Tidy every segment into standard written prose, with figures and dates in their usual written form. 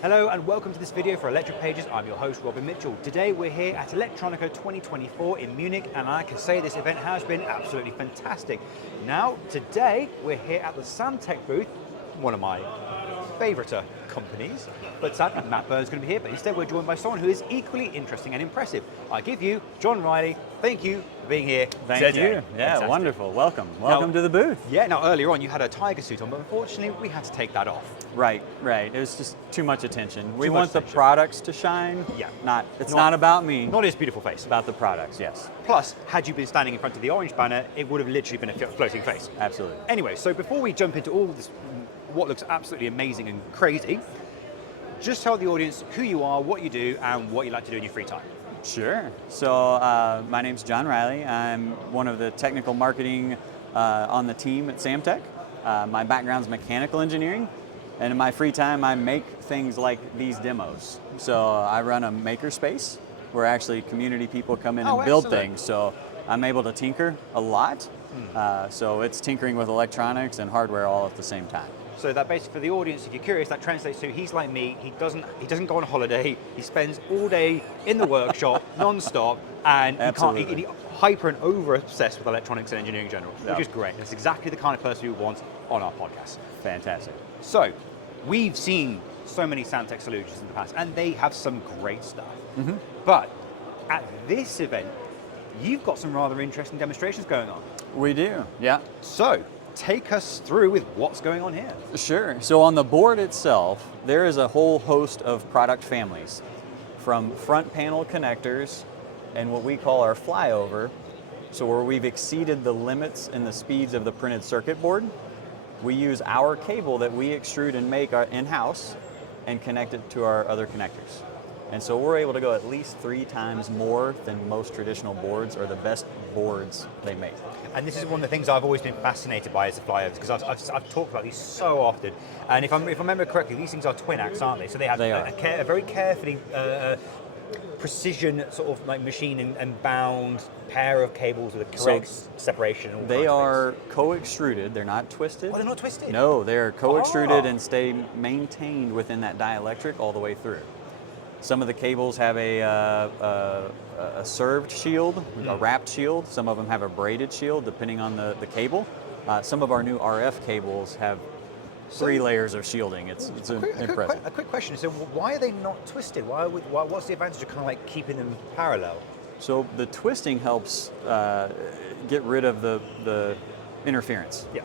Hello and welcome to this video for Electropages. I'm your host, Robin Mitchell. Today we're here at Electronica 2024 in Munich, and I can say this event has been absolutely fantastic. Now, today we're here at the Samtec booth, one of my favourite companies, but sadly Matt Byrne's going to be here, but instead we're joined by someone who is equally interesting and impressive. I give you John Riley. Thank you for being here Thank today. you. Yeah, Fantastic. Wonderful. Welcome to the booth. Yeah, now earlier on you had a tiger suit on, but unfortunately we had to take that off. Right. It was just too much attention. We Too want much the attention. products to shine. Yeah. It's not about me. Not his beautiful face. It's about the products, yes. Plus, had you been standing in front of the orange banner, it would have literally been a floating face. Absolutely. Anyway, so before we jump into all this, what looks absolutely amazing and crazy, just tell the audience who you are, what you do, and what you like to do in your free time. Sure. So my name's John Riley. I'm one of the technical marketing on the team at Samtec. My background's mechanical engineering, and in my free time I make things like these demos. So I run a makerspace where actually community people come in and build excellent. things. So I'm able to tinker a lot. So it's tinkering with electronics and hardware all at the same time. So that basically, for the audience, if you're curious, that translates to he's like me. He doesn't go on holiday. He spends all day in the workshop, non-stop, and he hyper and over obsessed with electronics and engineering in general, which is great. That's exactly the kind of person we want on our podcast. Fantastic. So, we've seen so many Samtec solutions in the past, and they have some great stuff. But at this event, you've got some rather interesting demonstrations going on. We do, yeah. So, take us through with what's going on here. Sure. So on the board itself, there is a whole host of product families, from front panel connectors and what we call our flyover, so where we've exceeded the limits and the speeds of the printed circuit board. We use our cable that we extrude and make in-house and connect it to our other connectors. And so we're able to go at least 3 times more than most traditional boards or the best boards they make. And this is one of the things I've always been fascinated by as the flyovers, because I've talked about these so often. And if I remember correctly, these things are twin acts, aren't they? So they have a very carefully precision sort of like machine and bound pair of cables with a correct separation. And all they kinds of are co-extruded. They're not twisted. Oh, they're not twisted? No, they're co-extruded and stay maintained within that dielectric all the way through. Some of the cables have a served shield, a wrapped shield. Some of them have a braided shield, depending on the cable. Some of our new RF cables have 3 layers of shielding. It's impressive. A quick question. So why are they not twisted? What's the advantage of kind of like keeping them parallel? So the twisting helps get rid of the interference. Yeah.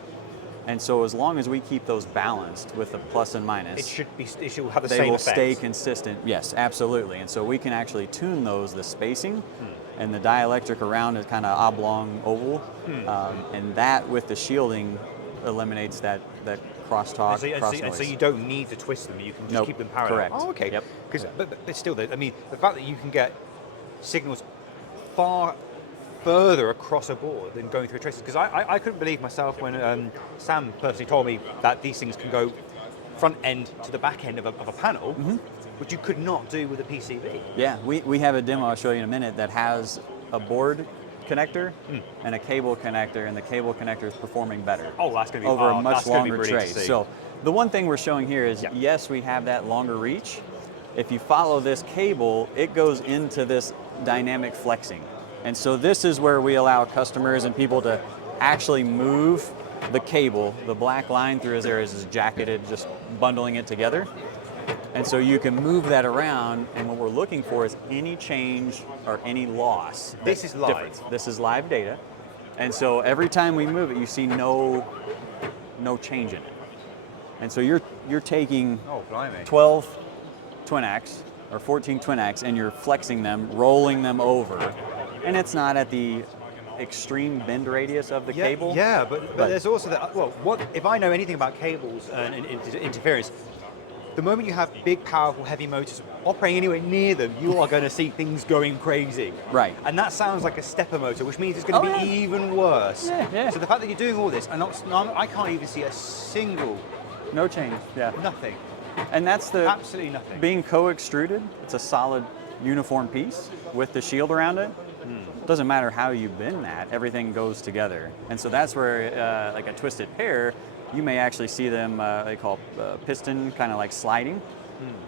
And so as long as we keep those balanced with the plus and minus, It should have the they same will effect. stay consistent. Yes, absolutely. And so we can actually tune those, the spacing, and the dielectric around is kind of oblong oval, and that with the shielding eliminates that crosstalk. And so you don't need to twist them. You can just keep them parallel. Correct. Oh, okay. Yep. But still, I mean, the fact that you can get signals far further across a board than going through a tracer, because I couldn't believe myself when Sam personally told me that these things can go front end to the back end of a panel, which you could not do with a PCB. Yeah, we have a demo I'll show you in a minute that has a board connector and a cable connector, and the cable connector is performing better. Oh, that's going to be over a much longer tray. trace. So the one thing we're showing here is, yes, we have that longer reach. If you follow this cable, it goes into this dynamic flexing. And so this is where we allow customers and people to actually move the cable. The black line through his areas is jacketed, just bundling it together. And so you can move that around, and what we're looking for is any change or any loss. This is live. Different. This is live data. And so every time we move it, you see no change in it. And so you're taking 12 twin acts or 14 twin acts, and you're flexing them, rolling them over. And it's not at the extreme bend radius of the cable. Yeah, but there's also that. Well, if I know anything about cables and interference, the moment you have big, powerful, heavy motors operating anywhere near them, you are going to see things going crazy. Right. And that sounds like a stepper motor, which means it's going to be even worse. Yeah. So the fact that you're doing all this, and I can't even see a single. No change. Yeah. Nothing. And that's absolutely nothing. Being co-extruded, it's a solid, uniform piece with the shield around it. Doesn't matter how you bend that, everything goes together. And so that's where, like a twisted pair, you may actually see them, they call piston, kind of like sliding.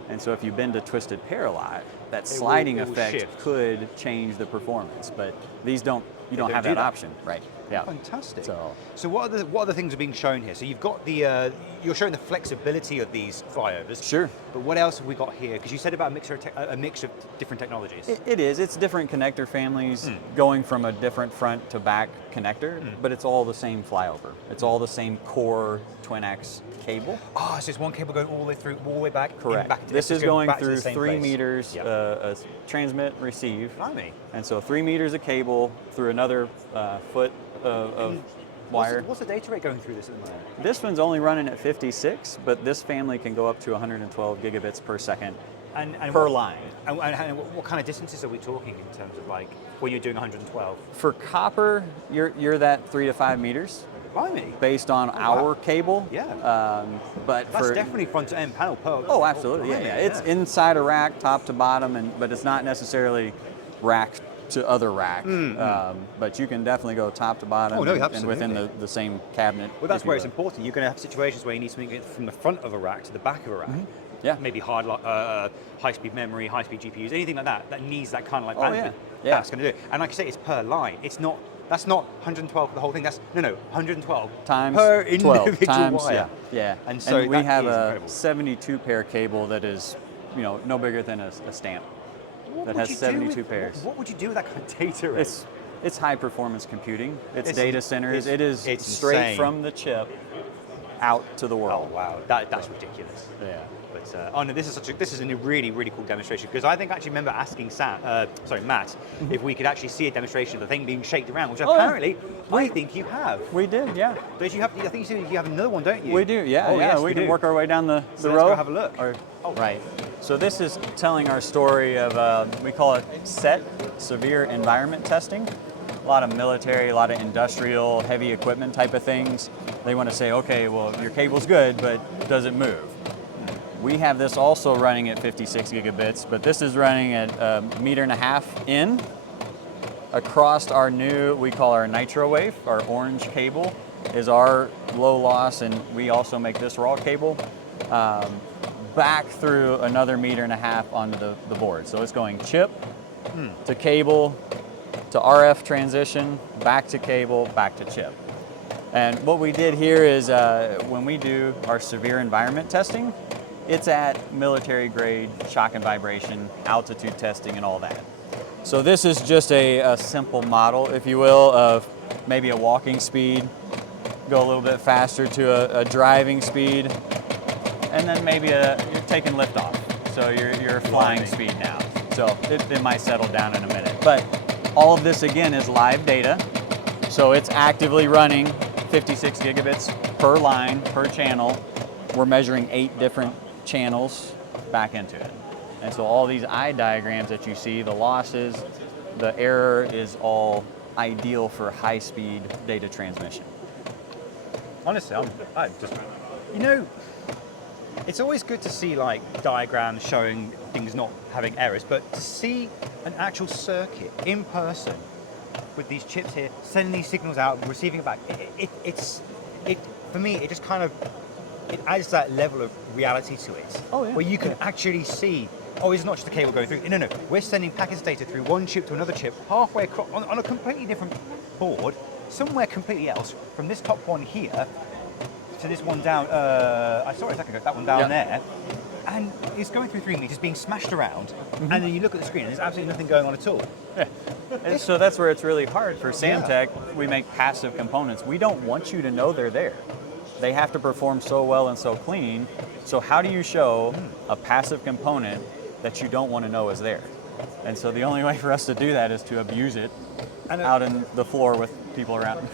And so if you bend a twisted pair a lot, that sliding it will effect shift. could change the performance. But these don't, you don't don't have do that that. option, right? Yeah. Fantastic. So- So what other things are being shown here? So you've got the you're showing the flexibility of these flyovers. Sure. But what else have we got here? Because you said about a mix of different technologies. It is. It's different connector families going from a different front to back connector, but it's all the same flyover. It's all the same core twin-ax cable. Oh, so it's one cable going all the way through, all the way back. Correct. Back to This is going back to through the same 3 place. meters, Yep. transmit, receive. Blimey. And so 3 meters of cable through another foot of wire. What's the data rate going through this at the moment? This one's only running at 56, but this family can go up to 112 gigabits per second And per what, line. And what kind of distances are we talking in terms of like when you're doing 112? For copper, you're that 3 to 5 meters Blimey. based on our cable. Yeah. But That's for definitely front to end panel per. oh, absolutely, yeah, blimey, yeah. It's inside a rack, top to bottom, but it's not necessarily rack to other rack. But you can definitely go top to bottom Oh, no, and within absolutely. the same cabinet. Well, that's if you where it's will. important. You're going to have situations where you need something from the front of a rack to the back of a rack. Yeah. Maybe high-speed memory, high-speed GPUs, anything like that that needs that kind of like Oh, bandwidth. yeah. Yeah. That's going to do it. And like I say, it's per line. It's not. That's not 112 for the whole thing. That's no 112 Times per 12 individual times, wire. yeah. And so we that have is a incredible. 72 pair cable that is, no bigger than a stamp. What that would has you do 72 with- pairs. What would you do with that kind of data rate? It's high performance computing. It's It's- data centers. it's It's straight insane. from the chip out to the Oh world. wow, that's ridiculous. Yeah. But oh no, this is a really cool demonstration because I think I actually remember asking Matt, if we could actually see a demonstration of the thing being shaked around, which Oh, yeah. apparently I think you have. We did, yeah. Don't you have? I think you have another one, don't you? We do, yeah, Oh, yeah. yes, we can do. work our way down the So row. let's go have a look. Right. So this is telling our story of, we call it SET, severe environment testing. A lot of military, a lot of industrial, heavy equipment type of things. They want to say, okay, well, your cable's good, but does it move? We have this also running at 56 gigabits, but this is running at 1.5 meters in across our new, we call our nitro wave, our orange cable is our low loss, and we also make this raw cable back through another 1.5 meters onto the board. So it's going chip to cable to RF transition, back to cable, back to chip. And what we did here is when we do our severe environment testing, it's at military grade shock and vibration, altitude testing and all that. So this is just a simple model, if you will, of maybe a walking speed, go a little bit faster to a driving speed, and then maybe you're taking liftoff. So you're flying speed now. So it might settle down in a minute. But all of this again is live data. So it's actively running 56 gigabits per line, per channel. We're measuring 8 different channels back into it. And so all these eye diagrams that you see, the losses, the error is all ideal for high-speed data transmission. Honestly, I just, it's always good to see like diagrams showing things not having errors, but to see an actual circuit in person with these chips here, sending these signals out, receiving it back, for me, it just kind of, it adds that level of reality to it. Oh, yeah. Where you can actually see, it's not just a cable going through. No, we're sending packets of data through one chip to another chip, halfway across, on a completely different board, somewhere completely else, from this top one here to this one down, I saw it a second ago, that one down there, and it's going through 3 meters, being smashed around, and then you look at the screen and there's absolutely nothing going on at all. Yeah. And so that's where it's really hard for Samtec. We make passive components. We don't want you to know they're there. They have to perform so well and so clean. So how do you show a passive component that you don't want to know is there? And so the only way for us to do that is to abuse it out in the floor with people around.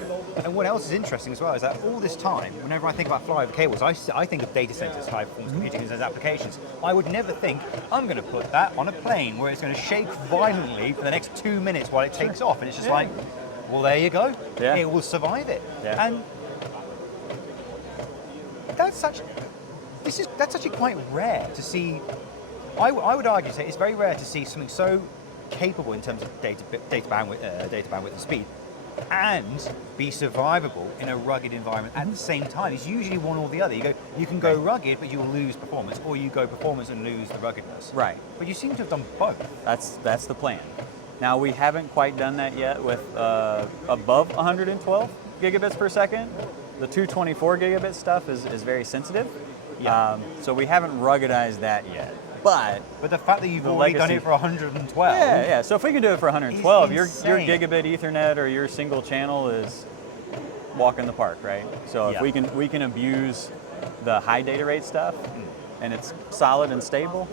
And what else is interesting as well is that all this time, whenever I think about flyover cables, I think of data centers, high performance computing as applications. I would never think I'm going to put that on a plane where it's going to shake violently for the next 2 minutes while it takes off, and it's just like, well, there you go. Yeah. It will survive it. Yeah. And that's actually quite rare to see. I would argue say it's very rare to see something so capable in terms of data bandwidth and speed and be survivable in a rugged environment at the same time. It's usually one or the other. You can go rugged, but you'll lose performance, or you go performance and lose the ruggedness. Right. But you seem to have done both. That's the plan. Now, we haven't quite done that yet with above 112 gigabits per second. The 224 gigabit stuff is very sensitive. Yeah. So we haven't ruggedized that yet. But the fact that you've already done it for 112. Yeah. So if we can do it for 112, your insane. gigabit Ethernet or your single channel is walk in the park, right? So if we can abuse the high data rate stuff and it's solid and stable,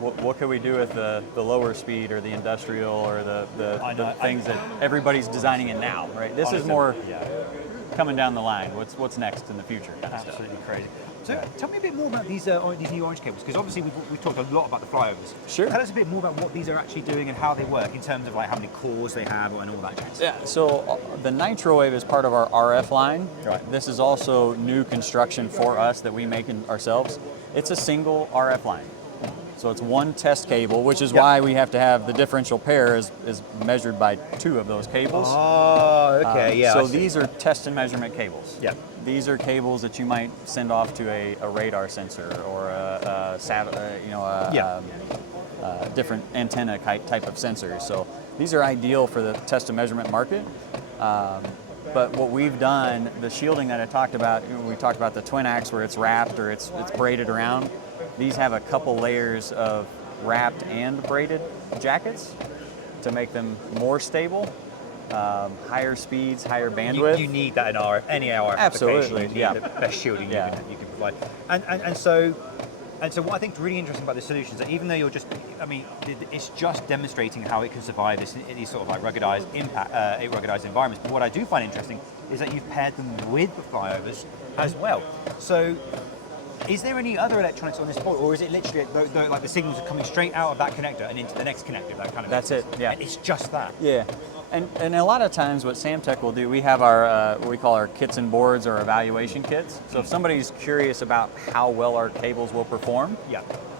what can we do with the lower speed or the industrial or the things that everybody's designing in now, right? This is more coming down the line. What's next in the future? Kind of Absolutely stuff. crazy. So tell me a bit more about these new orange cables, because obviously we've talked a lot about the flyovers. Sure. Tell us a bit more about what these are actually doing and how they work in terms of like how many cores they have and all that jazz. Yeah, so the Nitrowave is part of our RF line. Right. This is also new construction for us that we make ourselves. It's a single RF line. So it's one test cable, which is why we have to have the differential pair is measured by 2 of those cables. Oh, okay, So these are test and measurement cables. Yeah. These are cables that you might send off to a radar sensor or a different antenna type of sensor. So these are ideal for the test and measurement market. But what we've done, the shielding that I talked about, we talked about the twin axe where it's wrapped or it's braided around. These have a couple layers of wrapped and braided jackets to make them more stable, higher speeds, higher bandwidth. You need that in any RF Absolutely, application. You need the best shielding you can provide. And so what I think is really interesting about this solution is that even though it's just demonstrating how it can survive these sort of like ruggedized environments. But what I do find interesting is that you've paired them with the flyovers as well. So is there any other electronics on this board, or is it literally like the signals are coming straight out of that connector and into the next connector? That kind of. That's it. Yeah. And it's just that. Yeah. And a lot of times what Samtec will do, we have our what we call our kits and boards or evaluation kits. So if somebody's curious about how well our cables will perform,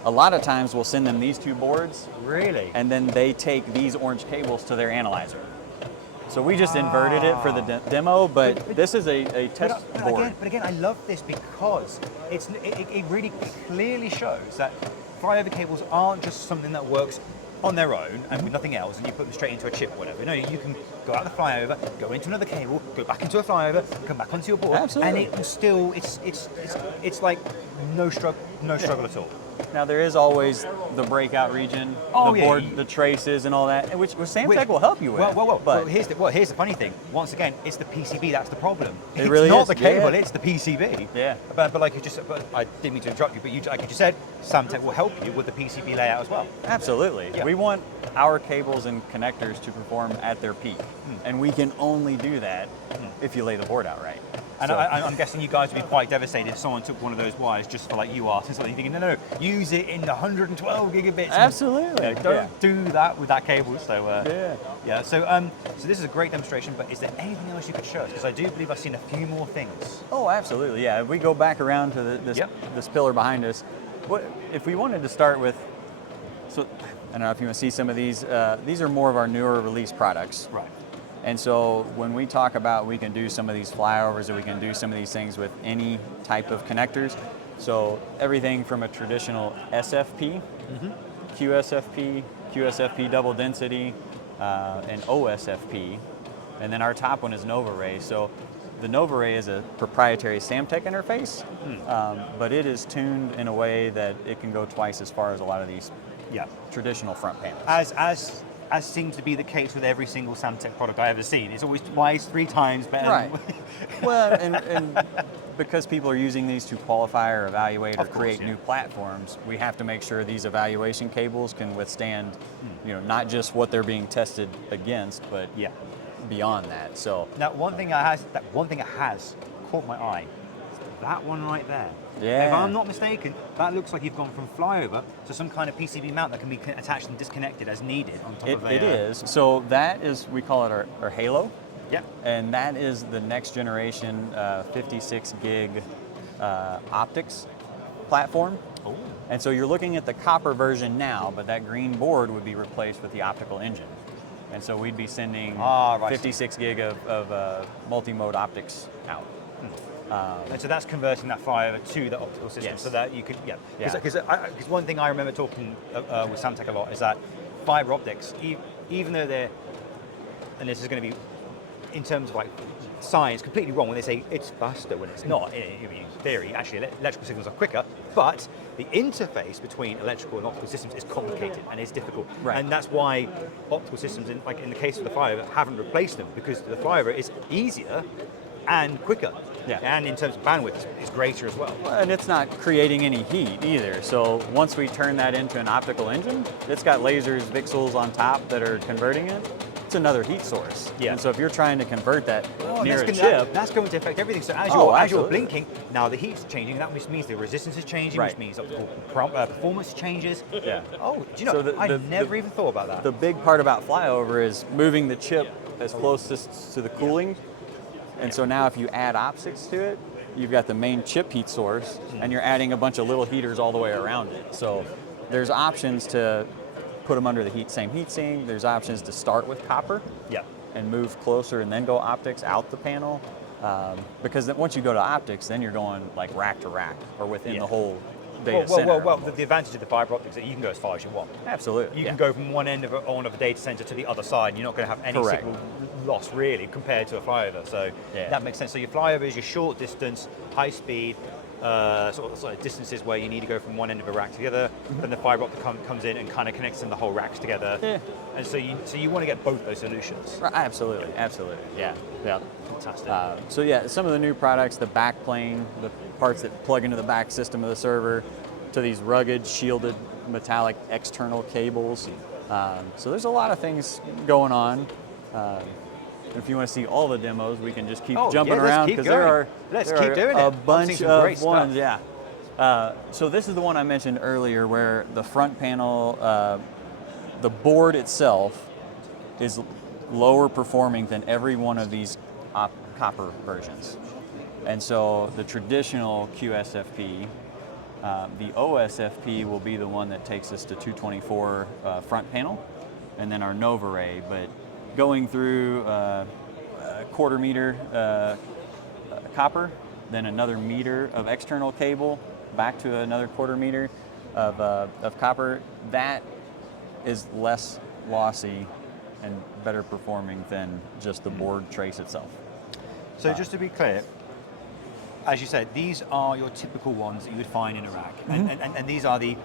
a lot of times we'll send them these 2 boards. Really? And then they take these orange cables to their analyzer. So we just inverted it for the demo, but this is a test board. But again, I love this because it really clearly shows that flyover cables aren't just something that works on their own and with nothing else, and you put them straight into a chip or whatever. No, you can go out the flyover, go into another cable, go back into a flyover, come back onto your board, Absolutely. and it still it's like no struggle at all. Now there is always the breakout region, the traces and all that, which Samtec will help you with. Well, here's the funny thing. Once again, it's the PCB that's the problem. It really not is. the cable, it's the PCB. Yeah. But like I didn't mean to interrupt you, but like you just said, Samtec will help you with the PCB layout as well. Absolutely. Yeah. We want our cables and connectors to perform at their peak, and we can only do that if you lay the board out right. And I'm guessing you guys would be quite devastated if someone took one of those wires just for like you asked and something, thinking, no, use it in the 112 gigabits. Absolutely. Don't do that with that cable. So So this is a great demonstration. But is there anything else you could show us? Because I do believe I've seen a few more things. Oh, absolutely. Yeah. If we go back around to this pillar behind us, if we wanted to start with, so I don't know if you want to see some of these. These are more of our newer release products. Right. And so when we talk about we can do some of these flyovers or we can do some of these things with any type of connectors, so everything from a traditional SFP, QSFP, QSFP double density, and OSFP, and then our top one is NovaRay. So the NovaRay is a proprietary Samtec interface, but it is tuned in a way that it can go twice as far as a lot of these traditional front panels. As seems to be the case with every single Samtec product I've ever seen. It's always twice, 3 times better. Right. Well, and because people are using these to qualify or evaluate or create new platforms, we have to make sure these evaluation cables can withstand, not just what they're being tested against, but beyond that. So now, one thing that has caught my eye, that one right there. Yeah. If I'm not mistaken, that looks like you've gone from flyover to some kind of PCB mount that can be attached and disconnected as needed on top of a... It is. So that is, we call it our Halo. Yep. And that is the next generation 56 gig optics platform. Oh. And so you're looking at the copper version now, but that green board would be replaced with the optical engine. And so we'd be sending Right. 56 gig of multi-mode optics out. And so that's converting that flyover to the optical system, Yes. so that you could, Yeah. Because one thing I remember talking with Samtec a lot is that fiber optics, even though they're, and this is going to be, in terms of like science, completely wrong when they say it's faster when it's not. In theory, actually, electrical signals are quicker, but the interface between electrical and optical systems is complicated and it's difficult. Right. And that's why optical systems, in the case of the flyover, haven't replaced them, because the flyover is easier and quicker. Yeah. And in terms of bandwidth, it's greater as well. And it's not creating any heat either. So once we turn that into an optical engine, it's got lasers, VCSELs on top that are converting it. It's another heat source. Yeah. And so if you're trying to convert that near a that's chip, that's going to affect everything. So as you're absolutely. blinking, now the heat's changing. That just means the resistance is changing, Right. which means optical performance changes. Yeah. Oh, do you know? So I never even thought about that. the big part about flyover is moving the chip as closest to the cooling. And so now if you add optics to it, you've got the main chip heat source, and you're adding a bunch of little heaters all the way around it. So there's options to put them under the same heat sink. There's options to start with copper Yeah. and move closer and then go optics out the panel. Because then once you go to optics, then you're going like rack to rack or within the whole data center. Well, the advantage of the fiber optics is that you can go as far as you want. Absolutely. You can go from one end of a data center to the other side, and you're not going to have any Correct. signal loss really compared to a flyover. So that makes sense. So your flyover is your short distance, high speed, sort of distances where you need to go from one end of a rack to the other. Then the fiber optic comes in and kind of connects them the whole racks together. Yeah. And so you want to get both those solutions. Right, absolutely. Yeah. Fantastic. So yeah, some of the new products, the back plane, the parts that plug into the back system of the server, to these rugged, shielded, metallic external cables. So there's a lot of things going on. If you want to see all the demos, we can just keep jumping around, because there are a bunch of ones. Yeah. So this is the one I mentioned earlier, where the front panel, the board itself is lower performing than every one of these copper versions. And so the traditional QSFP, the OSFP will be the one that takes us to 224 front panel, and then our Nova Ray. But going through a quarter meter copper, then another meter of external cable, back to another quarter meter of copper, that is less lossy and better performing than just the board trace itself. So just to be clear, as you said, these are your typical ones that you would find in a rack, and these are the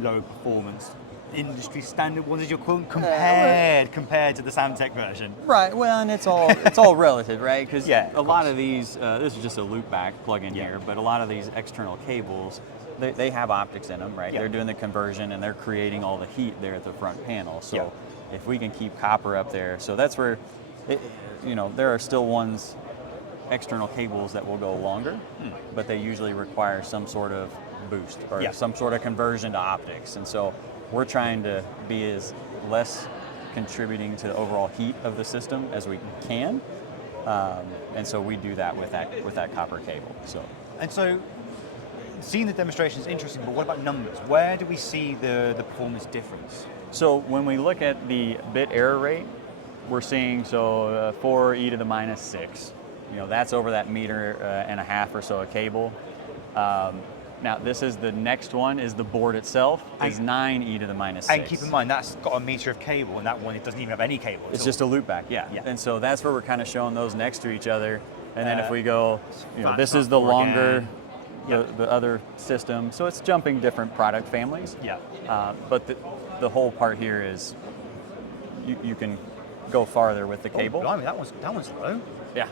low performance industry standard ones, as you're calling, compared to the Samtec version. Right. Well, and it's all relative, right? Because a lot of these, this is just a loop back plug-in here, but a lot of these external cables, they have optics in them, right? They're doing the conversion and they're creating all the heat there at the front panel. So if we can keep copper up there, so that's where, there are still ones, external cables that will go longer, but they usually require some sort of boost or some sort of conversion to optics. And so we're trying to be as less contributing to the overall heat of the system as we can. And so we do that with that copper cable. So seeing the demonstration is interesting, but what about numbers? Where do we see the performance difference? So when we look at the bit error rate, we're seeing 4 e to the minus 6. That's over that meter and a half or so of cable. Now this is the next one, is the board itself is 9 e to the minus 6. And keep in mind, that's got a meter of cable, and that one, it doesn't even have any cable. It's just a loop back, yeah. And so that's where we're kind of showing those next to each other. And then if we go, this is the longer, the other system. So it's jumping different product families. Yeah. But the whole part here is you can go farther with the cable. Blimey, that one's low. Yeah.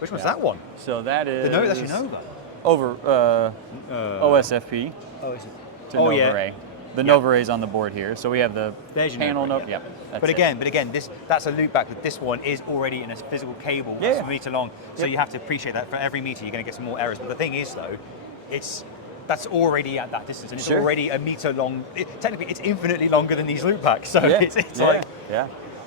Which one's that one? So that is... That's your Nova. Over OSFP. Oh, is it? To Nova Ray. The Nova Ray's on the board here. So we have the panel Nova. Yeah. But again, that's a loop back. But this one is already in a physical cable that's a meter long. So you have to appreciate that for every meter you're going to get some more errors. But the thing is, though, that's already at that distance, and it's already a meter long. Technically, it's infinitely longer than these loop backs. So it's like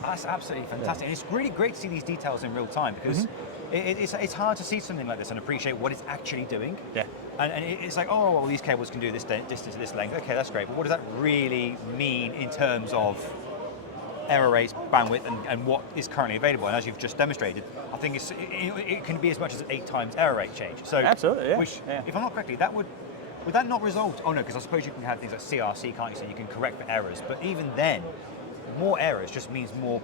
that's absolutely fantastic. And it's really great to see these details in real time, because it's hard to see something like this and appreciate what it's actually doing. Yeah. And it's like, oh, well, these cables can do this distance to this length. Okay, that's great. But what does that really mean in terms of error rates, bandwidth, and what is currently available. And as you've just demonstrated, I think it can be as much as 8 times error rate change. So, absolutely, yeah. Which, yeah. if I'm not correctly, would that not result? Oh no, because I suppose you can have things like CRC, can't you? So you can correct for errors. But even then, more errors just means more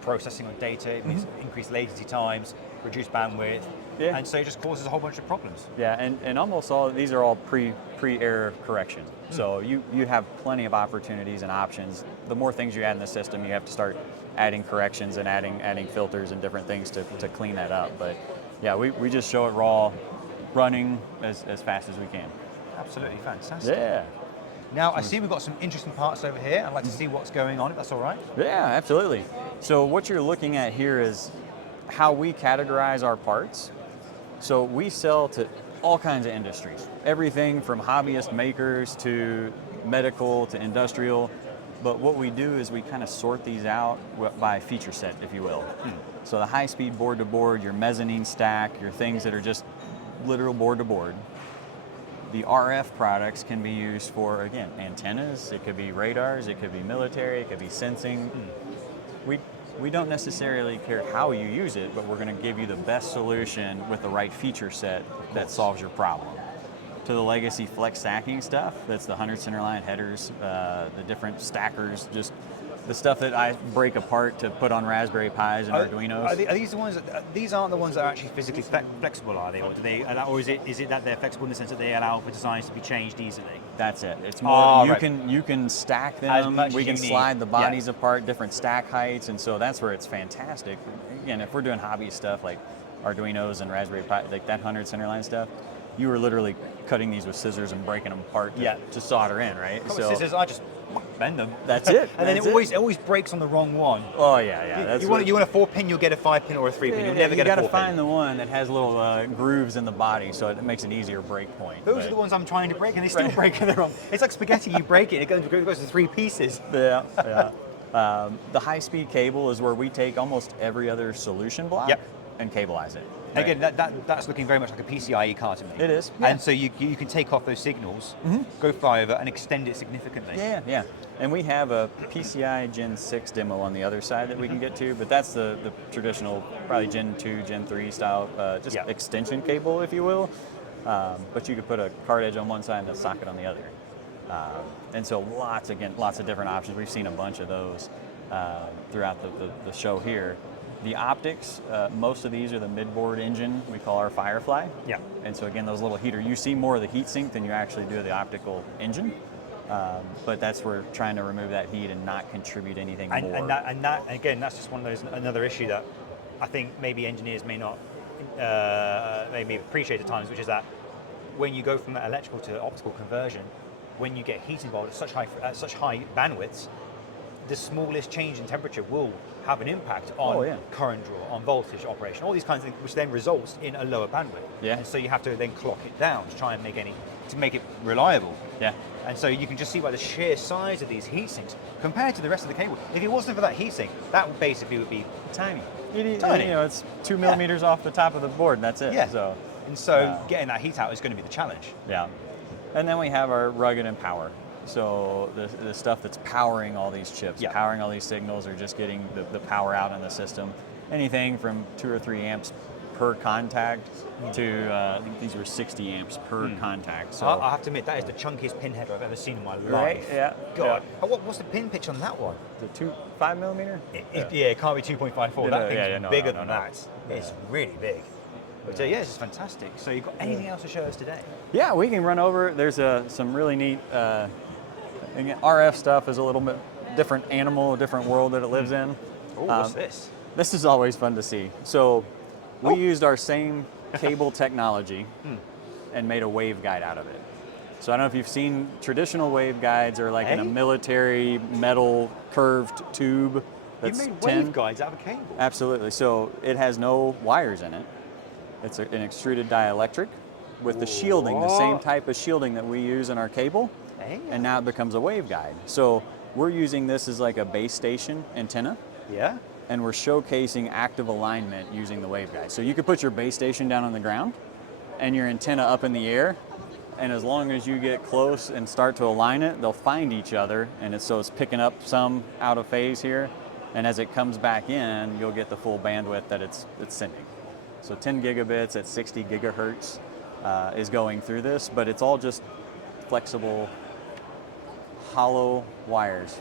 processing of data. It means increased latency times, reduced bandwidth, and so it just causes a whole bunch of problems. Yeah, and almost all these are all pre-error correction. So you have plenty of opportunities and options. The more things you add in the system, you have to start adding corrections and adding filters and different things to clean that up. But yeah, we just show it raw, running as fast as we can. Absolutely fantastic. Yeah. Now I see we've got some interesting parts over here. I'd like to see what's going on, if that's all right. Yeah, absolutely. So what you're looking at here is how we categorize our parts. So we sell to all kinds of industries, everything from hobbyist makers to medical to industrial. But what we do is we kind of sort these out by feature set, if you will. So the high-speed board-to-board, your mezzanine stack, your things that are just literal board-to-board. The RF products can be used for, again, antennas, it could be radars, it could be military, it could be sensing. We don't necessarily care how you use it, but we're going to give you the best solution with the right feature set that solves your problem. To the legacy flex stacking stuff, that's the 100 centerline headers, the different stackers, just the stuff that I break apart to put on Raspberry Pis and Arduinos. Are these the ones? These aren't the ones that are actually physically flexible, are they? Or do they? Or is it that they're flexible in the sense that they allow for designs to be changed easily? That's it. It's more right. you can stack As them. much We as can you slide need. the bodies apart, different stack heights, and so that's where it's fantastic. Again, if we're doing hobby stuff like Arduinos and Raspberry Pi, like that 100 centerline stuff, you were literally cutting these with scissors and breaking them apart to solder in, right? So scissors, I just bend them. That's it. And then it always breaks on the wrong one. Oh yeah. You want a 4-pin, you'll get a 5-pin or a 3-pin. You'll never get a 4-pin. You got to find the one that has little grooves in the body, so it makes an easier break point. Those are the ones I'm trying to break, and they still break and they're wrong. It's like spaghetti. You break it, it goes to 3 pieces. Yeah. The high-speed cable is where we take almost every other solution block and cablize it. Right. Again, that's looking very much like a PCIe card to me. It is. And so you can take off those signals, go flyover, and extend it significantly. Yeah. And we have a PCI Gen 6 demo on the other side that we can get to, but that's the traditional, probably Gen 2, Gen 3 style, extension cable, if you will. But you could put a card edge on one side and a socket on the other. And so lots of different options. We've seen a bunch of those throughout the show here. The optics, most of these are the midboard engine we call our Firefly. Yeah. And so again, those little heater, you see more of the heat sink than you actually do the optical engine. But that's where trying to remove that heat and not contribute anything more. And that again, that's just one of those, another issue that I think maybe engineers may not maybe appreciate at times, which is that when you go from that electrical to optical conversion, when you get heat involved at such high bandwidths, the smallest change in temperature will have an impact on current draw, on voltage operation, all these kinds of things, which then results in a lower bandwidth. Yeah. And so you have to then clock it down to try and make it reliable. Yeah. And so you can just see by the sheer size of these heat sinks compared to the rest of the cable. If it wasn't for that heat sink, that basically would be tiny. Tiny. It's 2 millimeters off the top of the board, and that's it. Yeah. So getting that heat out is going to be the challenge. Yeah. And then we have our rugged and power. So the stuff that's powering all these chips, powering all these signals, or just getting the power out in the system. Anything from 2 or 3 amps per contact to, I think these were 60 amps per contact. So I have to admit, that is the chunkiest pin header I've ever seen in my life. Right? Yeah. God. Yeah. What's the pin pitch on that one? The 5 millimeter? It can't be 2.54. That thing's bigger than that. It's really big. But this is fantastic. So you've got anything else to show us today? Yeah, we can run over. There's some really neat RF stuff is a little bit different animal, a different world that it lives in. Oh, what's this? This is always fun to see. So we used our same cable technology and made a waveguide out of it. So I don't know if you've seen traditional waveguides are like in a military metal curved tube. You made waveguides out of a cable? Absolutely. So it has no wires in it. It's an extruded dielectric with the shielding, the same type of shielding that we use in our cable. And now it becomes a waveguide. So we're using this as like a base station antenna. Yeah. And we're showcasing active alignment using the waveguide. So you could put your base station down on the ground and your antenna up in the air. And as long as you get close and start to align it, they'll find each other. And so it's picking up some out of phase here. and as it comes back in, you'll get the full bandwidth that it's sending. So 10 gigabits at 60 gigahertz is going through this, but it's all just flexible, hollow wires.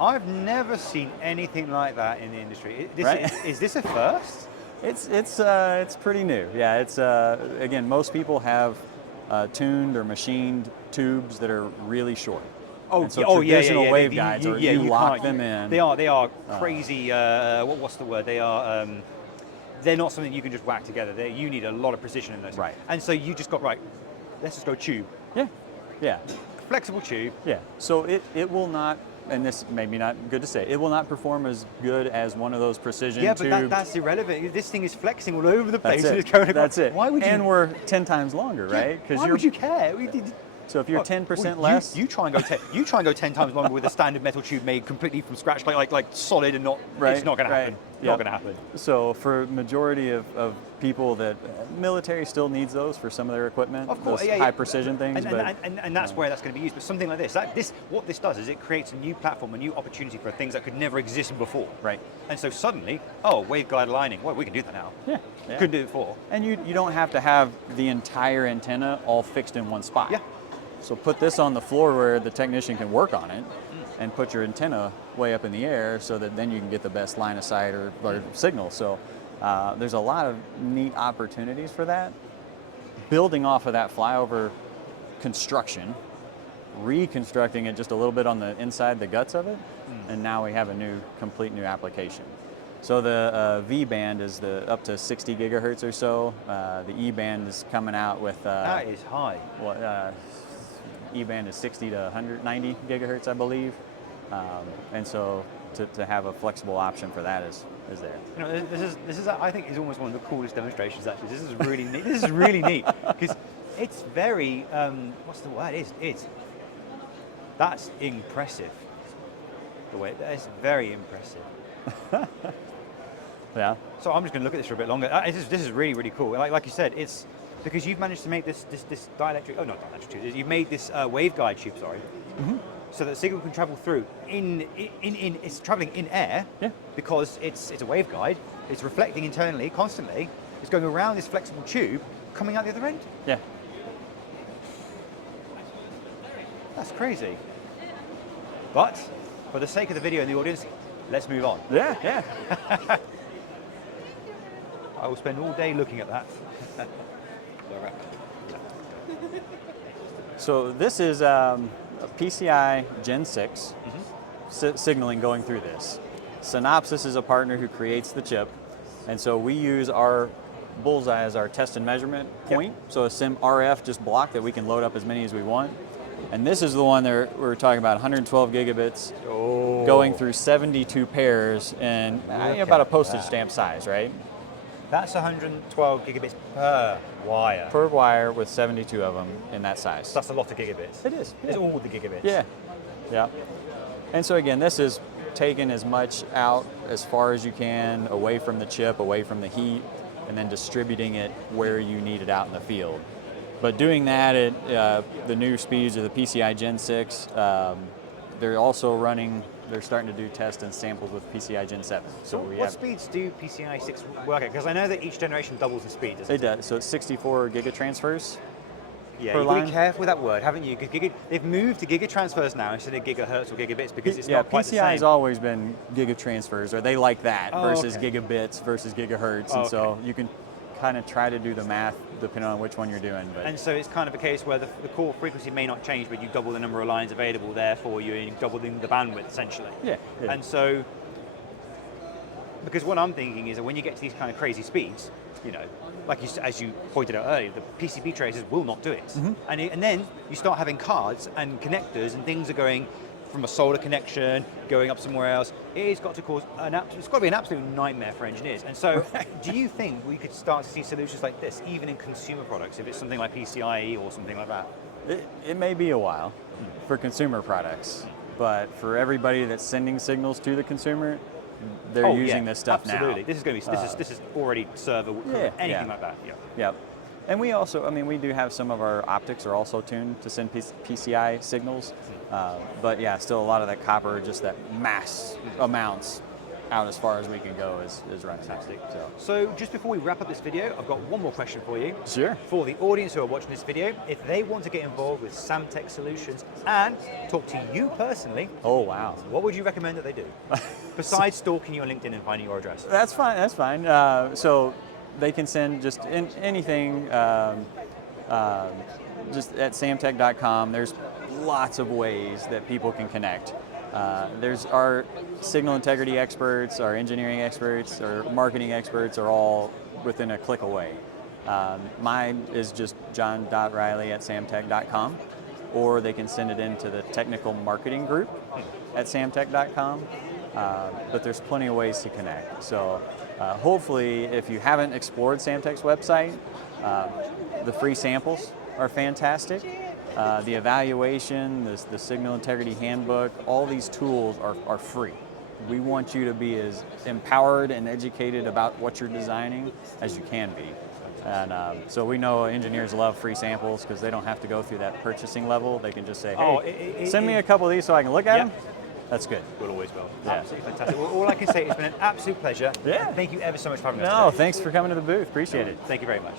I've never seen anything like that in the industry. Right? Is this a first? It's pretty new. Yeah, it's again, most people have tuned or machined tubes that are really short. And so traditional waveguides, or you lock them in. They are crazy. What's the word? They are. They're not something you can just whack together. You need a lot of precision in those. Right. And so you just got right. Let's just go tube. Yeah. Yeah. Flexible tube. Yeah. So it will not. And this may be not good to say, it will not perform as good as one of those precision tubes. Yeah, but that's irrelevant. This thing is flexing all over the place. That's it. Why would you? And we're 10 times longer, right? Why would you care? So if you're 10% less, you try and go 10 times longer with a standard metal tube made completely from scratch, like solid and not. Right, it's not going to happen. Yep. Not going to happen. So for majority of people that military still needs those for some of their equipment, of course, those high precision things. And that's where that's going to be used. But something like this, what this does is it creates a new platform, a new opportunity for things that could never exist before. Right. And so suddenly, waveguide aligning. Well, we can do that now. Yeah. Couldn't do it before. And you don't have to have the entire antenna all fixed in one spot. Yeah. So put this on the floor where the technician can work on it, and put your antenna way up in the air so that then you can get the best line of sight or signal. So there's a lot of neat opportunities for that. Building off of that flyover construction, reconstructing it just a little bit on the inside, the guts of it, and now we have a complete new application. So the V band is up to 60 gigahertz or so. The E band is coming out with that is high. E-band is 60 to 190 gigahertz, I believe. And so to have a flexible option for that is there. You know, this is I think is almost one of the coolest demonstrations actually. This is really neat. This is really neat because it's very what's the word? That's impressive. The way that is very impressive. Yeah. So I'm just going to look at this for a bit longer. This is really, really cool. Like you said, it's because you've managed to make this dielectric. Oh, not dielectric tube. You've made this waveguide tube. Sorry. Mm-hmm. So that the signal can travel through it's traveling in air. Yeah. Because it's a waveguide. It's reflecting internally constantly. It's going around this flexible tube, coming out the other end. Yeah. That's crazy. But for the sake of the video and the audience, let's move on. Yeah. Yeah. I will spend all day looking at that. So this is a PCI Gen 6 signaling going through this. Synopsys is a partner who creates the chip, and so we use our bullseye as our test and measurement point. Yep. So a SIM RF just block that we can load up as many as we want. And this is the one that we're talking about, 112 gigabits, going through 72 pairs and about a postage stamp size, right? That's 112 gigabits per wire. Per wire with 72 of them in that size. That's a lot of gigabits. It is. It's all the gigabits. Yeah. Yeah. And so again, this is taking as much out as far as you can, away from the chip, away from the heat, and then distributing it where you need it out in the field. But doing that at the new speeds of the PCI Gen 6, they're also they're starting to do tests and samples with PCI Gen 7. So what speeds do PCI 6 work at? Because I know that each generation doubles in speed, doesn't it? It does. So it's 64 gigatransfers. Yeah, you've got to be careful with that word, haven't you? They've moved to gigatransfers now instead of gigahertz or gigabits because it's not quite the same. PCI has always been gigatransfers, or they like that, versus gigabits versus gigahertz. And so you can kind of try to do the math depending on which one you're doing. But. And so it's kind of a case where the core frequency may not change, but you double the number of lines available, therefore you're doubling the bandwidth essentially. Yeah. And so, because what I'm thinking is that when you get to these kind of crazy speeds, you know, like as you pointed out earlier, the PCB tracers will not do it. Mm-hmm. And then you start having cards and connectors and things are going from a solder connection, going up somewhere else. It's got to be an absolute nightmare for engineers. And so do you think we could start to see solutions like this, even in consumer products, if it's something like PCIe or something like that? It may be a while for consumer products, but for everybody that's sending signals to the consumer, they're using this stuff absolutely. now. This is going to be this is already server anything like that. Yeah. Yep. And we also, we do have some of our optics are also tuned to send PCI signals, but yeah, still a lot of that copper, just that mass amounts out as far as we can go is running. Fantastic. So. So just before we wrap up this video, I've got one more question for you. Sure. For the audience who are watching this video, if they want to get involved with Samtec Solutions and talk to you personally, Oh, wow. what would you recommend that they do? Besides stalking you on LinkedIn and finding your address. That's fine. That's fine. So they can send just anything just at samtec.com. There's lots of ways that people can connect. There's our signal integrity experts, our engineering experts, our marketing experts are all within a click away. Mine is just john.riley@samtec.com, or they can send it into the technical marketing group at samtec.com. But there's plenty of ways to connect. So hopefully, if you haven't explored Samtec's website, the free samples are fantastic. The evaluation, the signal integrity handbook, all these tools are free. We want you to be as empowered and educated about what you're designing as you can be. And so we know engineers love free samples because they don't have to go through that purchasing level. They can just say, hey, send me a couple of these so I can look at them. That's good. We'll always will. Yeah. Absolutely fantastic. Well, all I can say, it's been an absolute pleasure. Yeah. Thank you ever so much for having us No, today. thanks for coming to the booth. Appreciate it. Thank you very much.